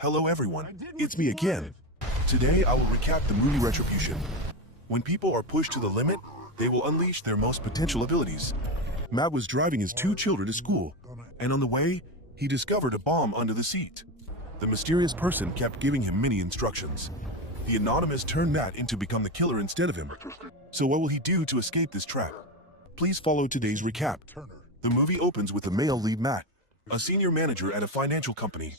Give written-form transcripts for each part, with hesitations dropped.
Hello everyone, it's me again. Today I will recap the movie Retribution. When people are pushed to the limit, they will unleash their most potential abilities. Matt was driving his two children to school, and on the way, he discovered a bomb under the seat. The mysterious person kept giving him many instructions. The anonymous turned Matt into become the killer instead of him. So what will he do to escape this trap? Please follow today's recap. The movie opens with the male lead Matt, a senior manager at a financial company.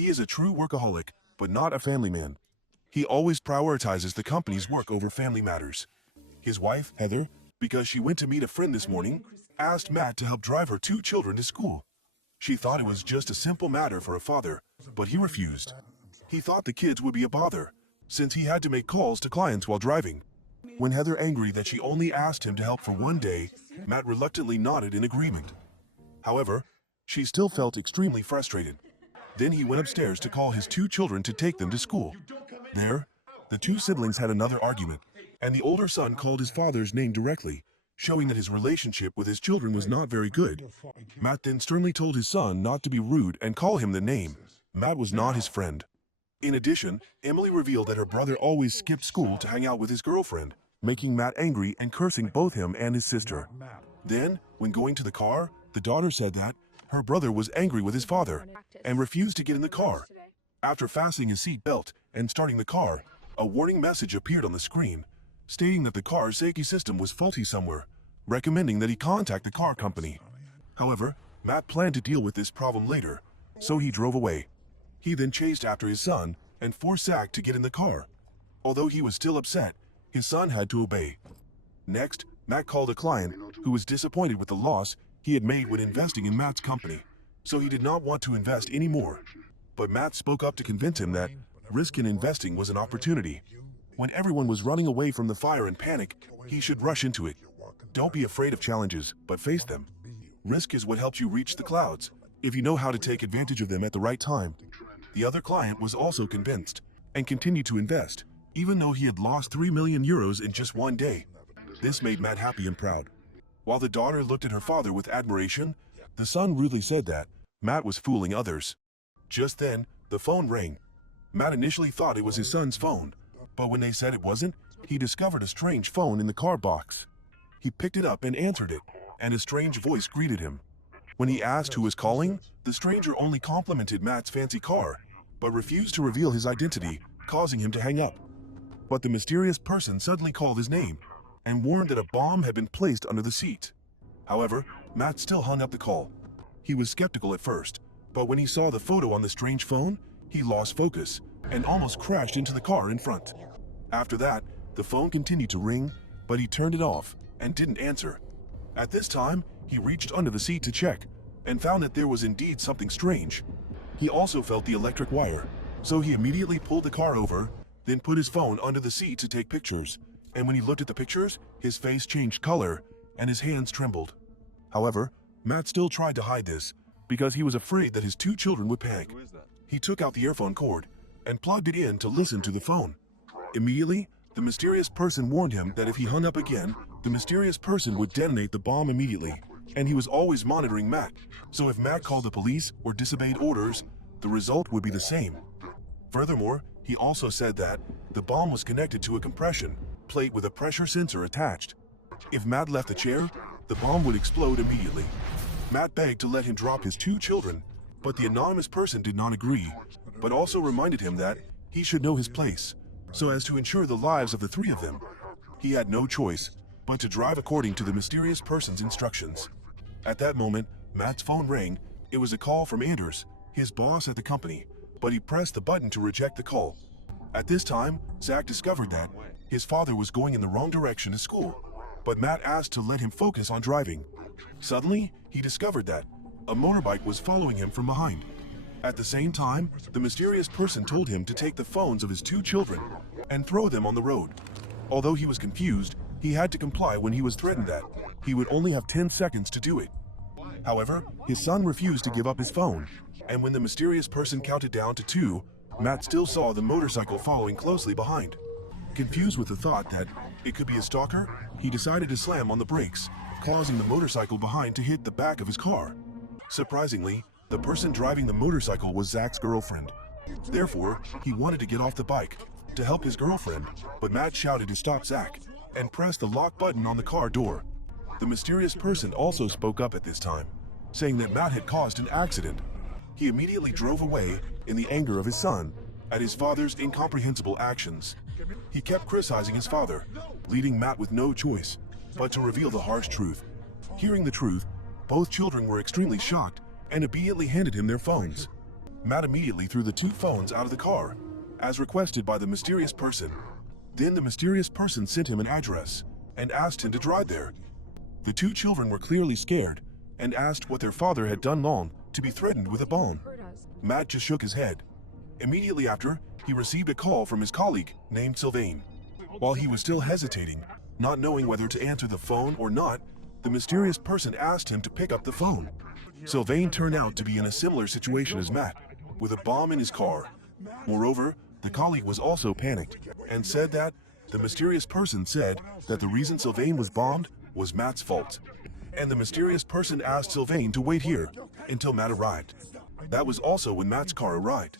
He is a true workaholic, but not a family man. He always prioritizes the company's work over family matters. His wife, Heather, because she went to meet a friend this morning, asked Matt to help drive her two children to school. She thought it was just a simple matter for a father, but he refused. He thought the kids would be a bother, since he had to make calls to clients while driving. When Heather angry that she only asked him to help for one day, Matt reluctantly nodded in agreement. However, she still felt extremely frustrated. Then he went upstairs to call his two children to take them to school. There, the two siblings had another argument, and the older son called his father's name directly, showing that his relationship with his children was not very good. Matt then sternly told his son not to be rude and call him the name. Matt was not his friend. In addition, Emily revealed that her brother always skipped school to hang out with his girlfriend, making Matt angry and cursing both him and his sister. Then, when going to the car, the daughter said that her brother was angry with his father and refused to get in the car. After fastening his seat belt and starting the car, a warning message appeared on the screen, stating that the car's safety system was faulty somewhere, recommending that he contact the car company. However, Matt planned to deal with this problem later, so he drove away. He then chased after his son and forced Zach to get in the car. Although he was still upset, his son had to obey. Next, Matt called a client who was disappointed with the loss he had made when investing in Matt's company, so he did not want to invest anymore. But Matt spoke up to convince him that risk in investing was an opportunity. When everyone was running away from the fire in panic, he should rush into it. Don't be afraid of challenges, but face them. Risk is what helps you reach the clouds, if you know how to take advantage of them at the right time. The other client was also convinced, and continued to invest, even though he had lost 3 million euros in just one day. This made Matt happy and proud. While the daughter looked at her father with admiration, the son rudely said that Matt was fooling others. Just then, the phone rang. Matt initially thought it was his son's phone, but when they said it wasn't, he discovered a strange phone in the car box. He picked it up and answered it, and a strange voice greeted him. When he asked who was calling, the stranger only complimented Matt's fancy car, but refused to reveal his identity, causing him to hang up. But the mysterious person suddenly called his name, and warned that a bomb had been placed under the seat. However, Matt still hung up the call. He was skeptical at first, but when he saw the photo on the strange phone, he lost focus and almost crashed into the car in front. After that, the phone continued to ring, but he turned it off and didn't answer. At this time, he reached under the seat to check and found that there was indeed something strange. He also felt the electric wire, so he immediately pulled the car over, then put his phone under the seat to take pictures. And when he looked at the pictures, his face changed color and his hands trembled. However, Matt still tried to hide this because he was afraid that his two children would panic. He took out the earphone cord and plugged it in to listen to the phone. Immediately, the mysterious person warned him that if he hung up again, the mysterious person would detonate the bomb immediately, and he was always monitoring Matt, so if Matt called the police or disobeyed orders, the result would be the same. Furthermore, he also said that the bomb was connected to a compression plate with a pressure sensor attached. If Matt left the chair, the bomb would explode immediately. Matt begged to let him drop his two children, but the anonymous person did not agree, but also reminded him that he should know his place, so as to ensure the lives of the three of them. He had no choice but to drive according to the mysterious person's instructions. At that moment, Matt's phone rang. It was a call from Anders, his boss at the company, but he pressed the button to reject the call. At this time, Zach discovered that his father was going in the wrong direction to school, but Matt asked to let him focus on driving. Suddenly, he discovered that a motorbike was following him from behind. At the same time, the mysterious person told him to take the phones of his two children and throw them on the road. Although he was confused, he had to comply when he was threatened that he would only have 10 seconds to do it. However, his son refused to give up his phone, and when the mysterious person counted down to 2, Matt still saw the motorcycle following closely behind. Confused with the thought that it could be a stalker, he decided to slam on the brakes, causing the motorcycle behind to hit the back of his car. Surprisingly, the person driving the motorcycle was Zach's girlfriend, Therefore, he wanted to get off the bike to help his girlfriend, but Matt shouted to stop Zach and pressed the lock button on the car door. The mysterious person also spoke up at this time, saying that Matt had caused an accident. He immediately drove away in the anger of his son at his father's incomprehensible actions. He kept criticizing his father, leaving Matt with no choice but to reveal the harsh truth. Hearing the truth, both children were extremely shocked and immediately handed him their phones. Matt immediately threw the 2 phones out of the car, as requested by the mysterious person. Then the mysterious person sent him an address and asked him to drive there. The 2 children were clearly scared and asked what their father had done wrong to be threatened with a bomb. Matt just shook his head. Immediately after, he received a call from his colleague named Sylvain. While he was still hesitating, not knowing whether to answer the phone or not, the mysterious person asked him to pick up the phone. Sylvain turned out to be in a similar situation as Matt, with a bomb in his car. Moreover, the colleague was also panicked and said that the mysterious person said that the reason Sylvain was bombed was Matt's fault. And the mysterious person asked Sylvain to wait here until Matt arrived. That was also when Matt's car arrived.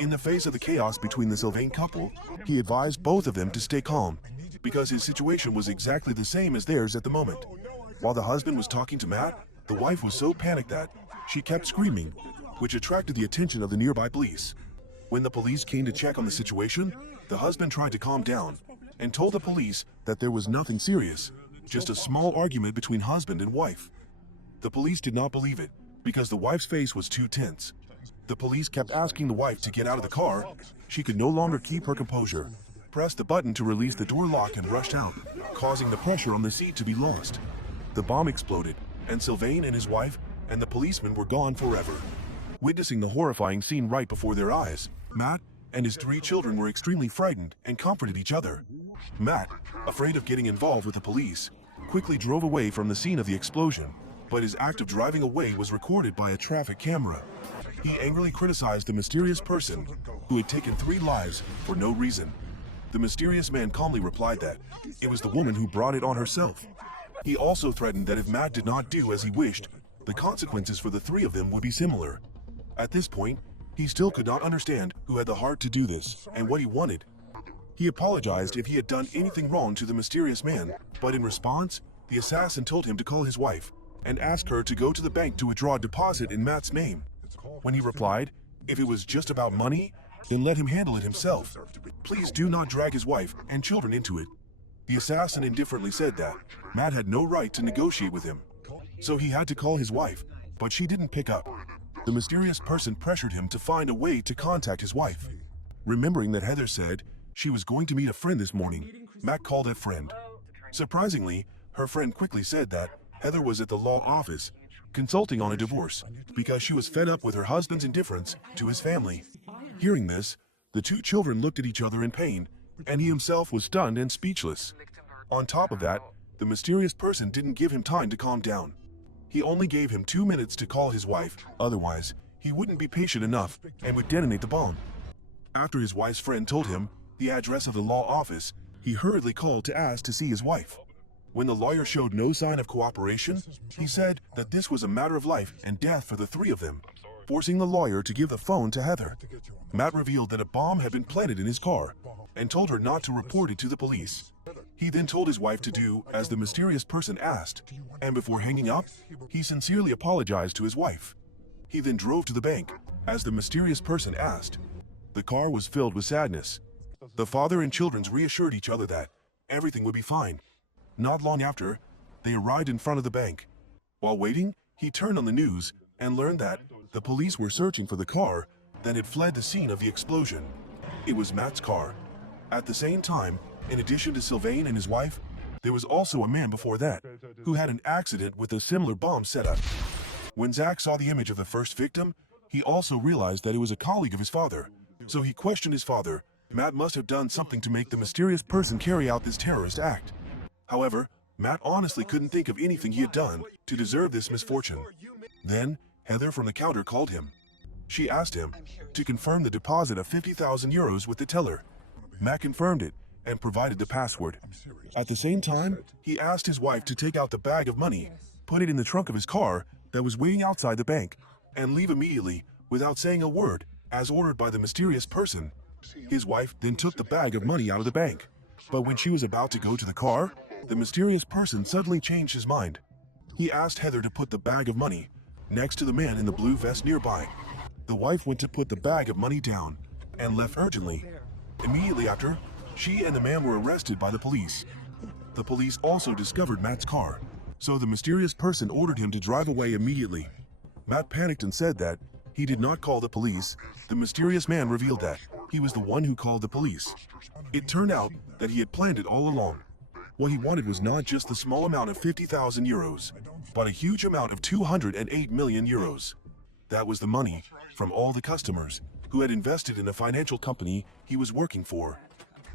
In the face of the chaos between the Sylvain couple, he advised both of them to stay calm, because his situation was exactly the same as theirs at the moment. While the husband was talking to Matt, the wife was so panicked that she kept screaming, which attracted the attention of the nearby police. When the police came to check on the situation, the husband tried to calm down and told the police that there was nothing serious, just a small argument between husband and wife. The police did not believe it because the wife's face was too tense. The police kept asking the wife to get out of the car. She could no longer keep her composure, pressed the button to release the door lock and rushed out, causing the pressure on the seat to be lost. The bomb exploded, and Sylvain and his wife and the policeman were gone forever. Witnessing the horrifying scene right before their eyes, Matt and his 3 children were extremely frightened and comforted each other. Matt, afraid of getting involved with the police, quickly drove away from the scene of the explosion, but his act of driving away was recorded by a traffic camera. He angrily criticized the mysterious person who had taken 3 lives for no reason. The mysterious man calmly replied that it was the woman who brought it on herself. He also threatened that if Matt did not do as he wished, the consequences for the 3 of them would be similar. At this point, he still could not understand who had the heart to do this and what he wanted. He apologized if he had done anything wrong to the mysterious man, but in response, the assassin told him to call his wife and ask her to go to the bank to withdraw a deposit in Matt's name. When he replied, if it was just about money, then let him handle it himself. Please do not drag his wife and children into it. The assassin indifferently said that Matt had no right to negotiate with him, so he had to call his wife, but she didn't pick up. The mysterious person pressured him to find a way to contact his wife. Remembering that Heather said she was going to meet a friend this morning, Matt called that friend. Surprisingly, her friend quickly said that Heather was at the law office consulting on a divorce because she was fed up with her husband's indifference to his family. Hearing this, the 2 children looked at each other in pain, and he himself was stunned and speechless. On top of that, the mysterious person didn't give him time to calm down. He only gave him 2 minutes to call his wife, otherwise, he wouldn't be patient enough and would detonate the bomb. After his wife's friend told him the address of the law office, he hurriedly called to ask to see his wife. When the lawyer showed no sign of cooperation, he said that this was a matter of life and death for the 3 of them, forcing the lawyer to give the phone to Heather. Matt revealed that a bomb had been planted in his car and told her not to report it to the police. He then told his wife to do as the mysterious person asked, and before hanging up, he sincerely apologized to his wife. He then drove to the bank, as the mysterious person asked. The car was filled with sadness. The father and children reassured each other that everything would be fine. Not long after, they arrived in front of the bank. While waiting, he turned on the news and learned that the police were searching for the car that had fled the scene of the explosion. It was Matt's car. At the same time, in addition to Sylvain and his wife, there was also a man before that, who had an accident with a similar bomb setup. When Zach saw the image of the first victim, he also realized that it was a colleague of his father. So he questioned his father. Matt must have done something to make the mysterious person carry out this terrorist act. However, Matt honestly couldn't think of anything he had done to deserve this misfortune. Then, Heather from the counter called him. She asked him to confirm the deposit of 50,000 euros with the teller. Matt confirmed it and provided the password. At the same time, he asked his wife to take out the bag of money, put it in the trunk of his car that was waiting outside the bank, and leave immediately without saying a word as ordered by the mysterious person. His wife then took the bag of money out of the bank. But when she was about to go to the car, the mysterious person suddenly changed his mind. He asked Heather to put the bag of money next to the man in the blue vest nearby. The wife went to put the bag of money down and left urgently. Immediately after, she and the man were arrested by the police. The police also discovered Matt's car, so the mysterious person ordered him to drive away immediately. Matt panicked and said that he did not call the police. The mysterious man revealed that he was the one who called the police. It turned out that he had planned it all along. What he wanted was not just the small amount of 50,000 euros, but a huge amount of 208 million euros. That was the money from all the customers who had invested in a financial company he was working for.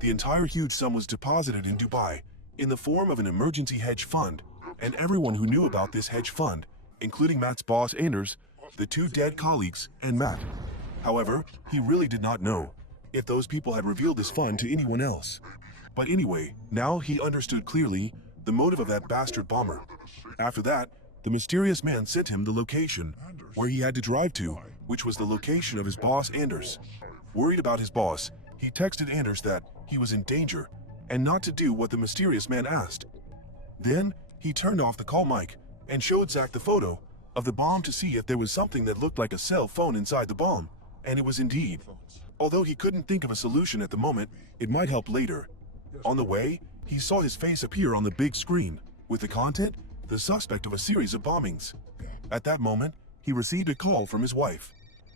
The entire huge sum was deposited in Dubai in the form of an emergency hedge fund, and everyone who knew about this hedge fund, including Matt's boss Anders, the two dead colleagues, and Matt. However, he really did not know if those people had revealed this fund to anyone else. But anyway, now he understood clearly the motive of that bastard bomber. After that, the mysterious man sent him the location where he had to drive to, which was the location of his boss Anders. Worried about his boss, he texted Anders that he was in danger and not to do what the mysterious man asked. Then, he turned off the call mic and showed Zach the photo of the bomb to see if there was something that looked like a cell phone inside the bomb, and it was indeed. Although he couldn't think of a solution at the moment, it might help later. On the way, he saw his face appear on the big screen, with the content, the suspect of a series of bombings. At that moment, he received a call from his wife.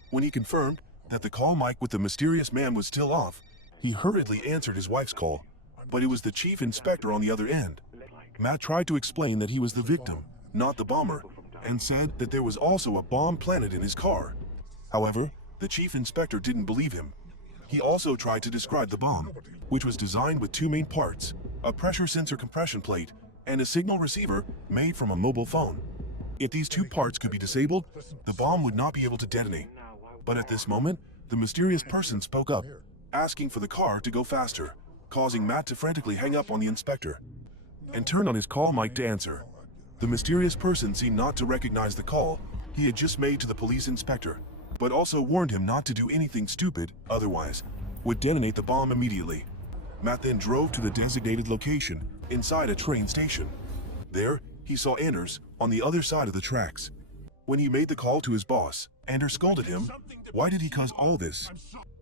When he confirmed that the call mic with the mysterious man was still off, he hurriedly answered his wife's call, but it was the chief inspector on the other end. Matt tried to explain that he was the victim, not the bomber, and said that there was also a bomb planted in his car. However, the chief inspector didn't believe him. He also tried to describe the bomb, which was designed with two main parts, a pressure sensor compression plate and a signal receiver made from a mobile phone. If these two parts could be disabled, the bomb would not be able to detonate. But at this moment, the mysterious person spoke up, asking for the car to go faster, causing Matt to frantically hang up on the inspector and turn on his call mic to answer. The mysterious person seemed not to recognize the call he had just made to the police inspector, but also warned him not to do anything stupid, otherwise would detonate the bomb immediately. Matt then drove to the designated location inside a train station. There, he saw Anders on the other side of the tracks. When he made the call to his boss, Anders scolded him. Why did he cause all this?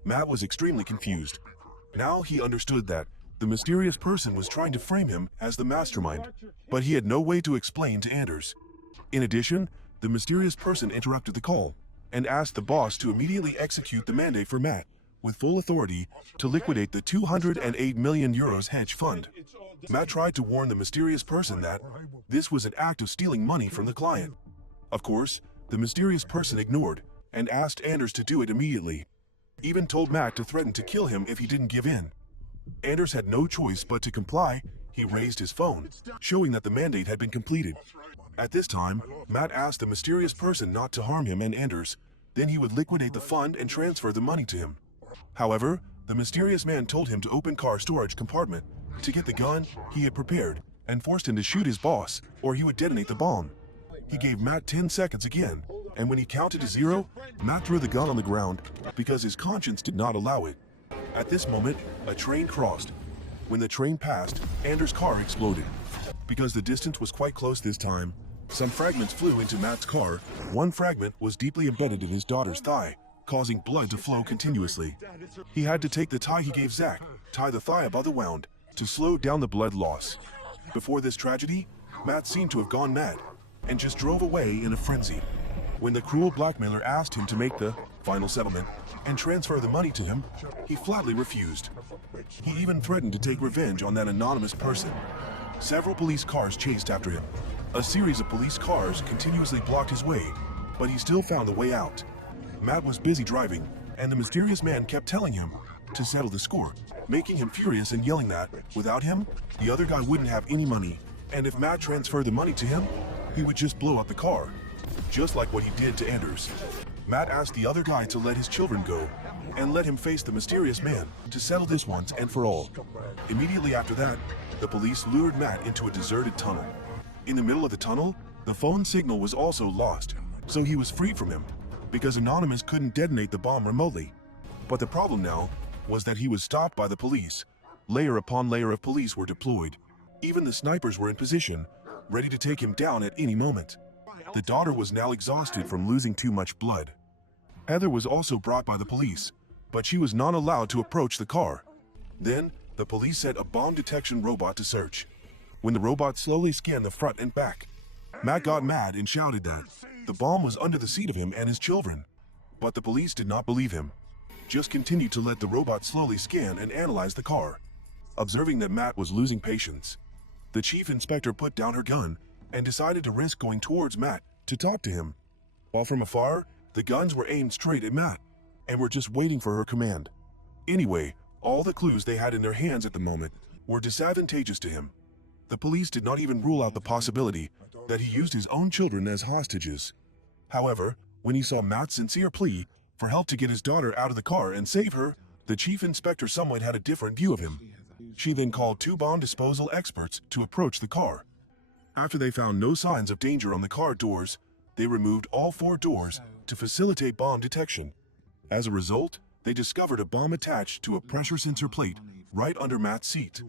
Matt was extremely confused. Now he understood that the mysterious person was trying to frame him as the mastermind, but he had no way to explain to Anders. In addition, the mysterious person interrupted the call and asked the boss to immediately execute the mandate for Matt, with full authority to liquidate the 208 million euros hedge fund. Matt tried to warn the mysterious person that this was an act of stealing money from the client. Of course, the mysterious person ignored and asked Anders to do it immediately. Even told Matt to threaten to kill him if he didn't give in. Anders had no choice but to comply. He raised his phone, showing that the mandate had been completed. At this time, Matt asked the mysterious person not to harm him and Anders, then he would liquidate the fund and transfer the money to him. However, the mysterious man told him to open car storage compartment to get the gun he had prepared and forced him to shoot his boss or he would detonate the bomb. He gave Matt 10 seconds again, and when he counted to 0, Matt threw the gun on the ground because his conscience did not allow it. At this moment, a train crossed. When the train passed, Anders' car exploded. Because the distance was quite close this time, some fragments flew into Matt's car. One fragment was deeply embedded in his daughter's thigh, causing blood to flow continuously. He had to take the tie he gave Zach, tie the thigh above the wound, to slow down the blood loss. Before this tragedy, Matt seemed to have gone mad, and just drove away in a frenzy. When the cruel blackmailer asked him to make the final settlement and transfer the money to him, he flatly refused. He even threatened to take revenge on that anonymous person. Several police cars chased after him. A series of police cars continuously blocked his way, but he still found the way out. Matt was busy driving, and the mysterious man kept telling him to settle the score, making him furious and yelling that, without him, the other guy wouldn't have any money, and if Matt transferred the money to him, he would just blow up the car, just like what he did to Anders. Matt asked the other guy to let his children go, and let him face the mysterious man to settle this once and for all. Immediately after that, the police lured Matt into a deserted tunnel. In the middle of the tunnel, the phone signal was also lost, so he was freed from him. because Anonymous couldn't detonate the bomb remotely. But the problem now was that he was stopped by the police. Layer upon layer of police were deployed. Even the snipers were in position, ready to take him down at any moment. The daughter was now exhausted from losing too much blood. Heather was also brought by the police, but she was not allowed to approach the car. Then, the police sent a bomb detection robot to search. When the robot slowly scanned the front and back, Matt got mad and shouted that the bomb was under the seat of him and his children. But the police did not believe him, just continued to let the robot slowly scan and analyze the car. Observing that Matt was losing patience, the chief inspector put down her gun and decided to risk going towards Matt to talk to him. While from afar, the guns were aimed straight at Matt and were just waiting for her command. Anyway, all the clues they had in their hands at the moment were disadvantageous to him. The police did not even rule out the possibility that he used his own children as hostages. However, when he saw Matt's sincere plea for help to get his daughter out of the car and save her, the chief inspector somewhat had a different view of him. She then called 2 bomb disposal experts to approach the car. After they found no signs of danger on the car doors, they removed all 4 doors to facilitate bomb detection. As a result, they discovered a bomb attached to a pressure sensor plate right under Matt's seat.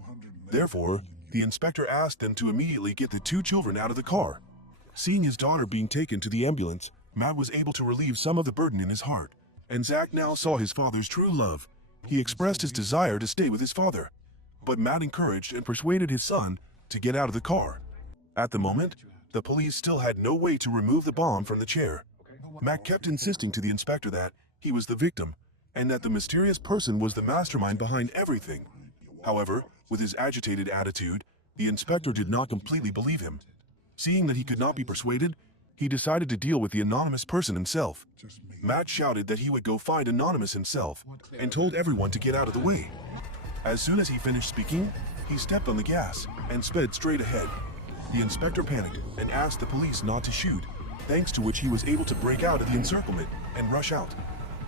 Therefore, the inspector asked them to immediately get the 2 children out of the car. Seeing his daughter being taken to the ambulance, Matt was able to relieve some of the burden in his heart, and Zach now saw his father's true love. He expressed his desire to stay with his father, but Matt encouraged and persuaded his son to get out of the car. At the moment, the police still had no way to remove the bomb from the chair. Matt kept insisting to the inspector that he was the victim, and that the mysterious person was the mastermind behind everything. However, with his agitated attitude, the inspector did not completely believe him. Seeing that he could not be persuaded, he decided to deal with the anonymous person himself. Matt shouted that he would go find Anonymous himself and told everyone to get out of the way. As soon as he finished speaking, he stepped on the gas and sped straight ahead. The inspector panicked and asked the police not to shoot, thanks to which he was able to break out of the encirclement and rush out.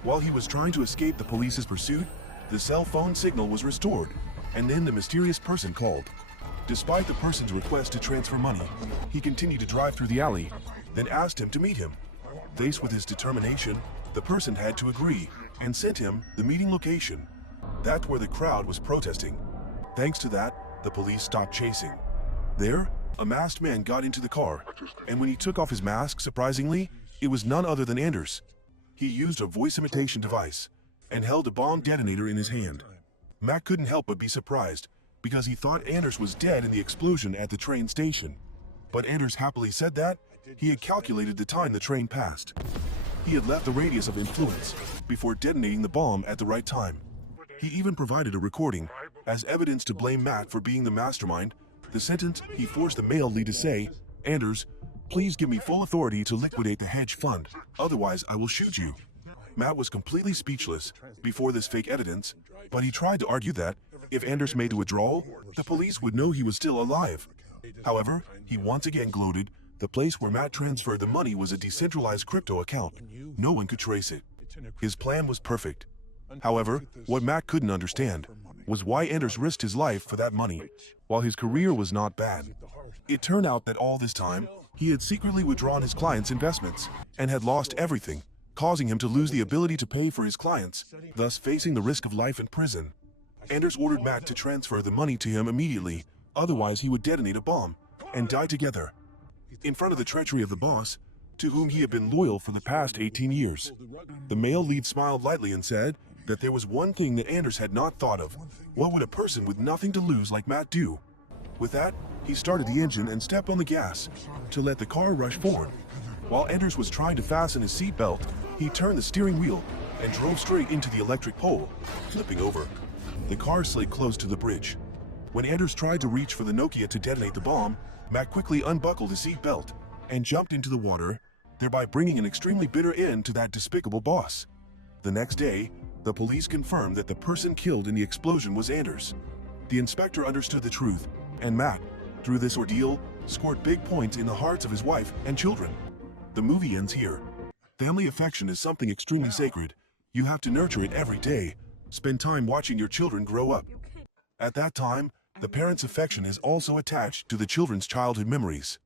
While he was trying to escape the police's pursuit, the cell phone signal was restored, and then the mysterious person called. Despite the person's request to transfer money, he continued to drive through the alley, then asked him to meet him. Faced with his determination, the person had to agree and sent him the meeting location. That's where the crowd was protesting. Thanks to that, the police stopped chasing. There, a masked man got into the car, and when he took off his mask, surprisingly, it was none other than Anders. He used a voice imitation device and held a bomb detonator in his hand. Matt couldn't help but be surprised, because he thought Anders was dead in the explosion at the train station. But Anders happily said that he had calculated the time the train passed. He had left the radius of influence before detonating the bomb at the right time. He even provided a recording as evidence to blame Matt for being the mastermind. The sentence he forced the male lead to say, "Anders, please give me full authority to liquidate the hedge fund, otherwise I will shoot you." Matt was completely speechless before this fake evidence, but he tried to argue that if Anders made a withdrawal, the police would know he was still alive. However, he once again gloated. The place where Matt transferred the money was a decentralized crypto account. No one could trace it. His plan was perfect. However, what Matt couldn't understand was why Anders risked his life for that money, while his career was not bad. It turned out that all this time, he had secretly withdrawn his clients' investments and had lost everything, causing him to lose the ability to pay for his clients, thus facing the risk of life in prison. Anders ordered Matt to transfer the money to him immediately, otherwise he would detonate a bomb and die together. In front of the treachery of the boss, to whom he had been loyal for the past 18 years. The male lead smiled lightly and said that there was one thing that Anders had not thought of. What would a person with nothing to lose like Matt do? With that, he started the engine and stepped on the gas to let the car rush forward. While Anders was trying to fasten his seatbelt, he turned the steering wheel and drove straight into the electric pole, flipping over. The car slid close to the bridge. When Anders tried to reach for the Nokia to detonate the bomb, Matt quickly unbuckled his seatbelt and jumped into the water, thereby bringing an extremely bitter end to that despicable boss. The next day, the police confirmed that the person killed in the explosion was Anders. The inspector understood the truth, and Matt, through this ordeal, scored big points in the hearts of his wife and children. The movie ends here. Family affection is something extremely sacred. You have to nurture it every day. Spend time watching your children grow up. At that time, the parents' affection is also attached to the children's childhood memories.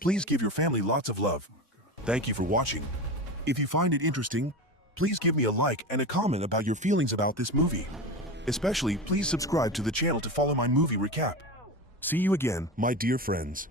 Please give your family lots of love. Thank you for watching. If you find it interesting, please give me a like and a comment about your feelings about this movie. Especially, please subscribe to the channel to follow my movie recap. See you again, my dear friends.